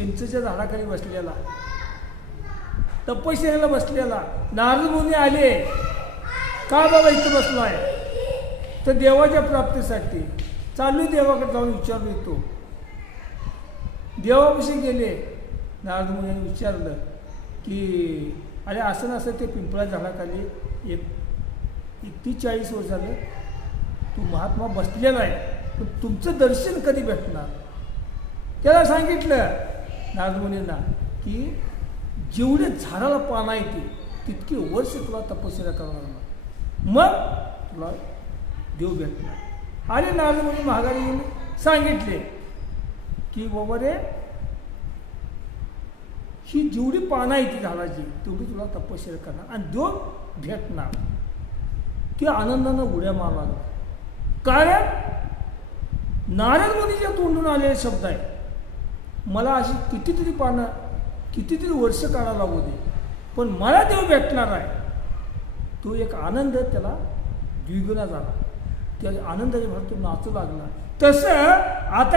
चिंचेच्या झाडाखाली बसलेला. तपश्चर्याला बसलेला. नारद मुनी आले. का बाबा इथं बसलाय? तर देवाच्या प्राप्तीसाठी. चालू देवाकडे जाऊन विचारलो येतो. देवापाशी गेले. नारद मुनी विचारलं की अरे असं नसं ते पिंपळा झाडाखाली एक इतकी चाळीस वर्ष झालं. तू महात्मा बसलेला आहे. पण तुमचं दर्शन कधी भेटणार? त्याला सांगितलं नारदमुनींना की जेवढे झाडाला पाना येते तितके वर्ष तुला तपश्चर्या करणार नाही. मग तुला देव भेटणार. आणि नारदमुनी महागारी सांगितले की बाबा रे ही जेवढी पानं आहे ती झाडाची तेवढी तुला तपश्चर्या करणार आणि देव भेटणार. ते आनंदानं उड्या मारणार. कारण नारद मुनीच्या तोंडून आलेले शब्द आहे. मला अशी कितीतरी पानं कितीतरी वर्ष काढायला लागू दे. पण मला देव भेटणार आहे. तो एक आनंद त्याला द्विगुणा झाला. त्या आनंदाच्या भर तो नाचू लागला. तसं आता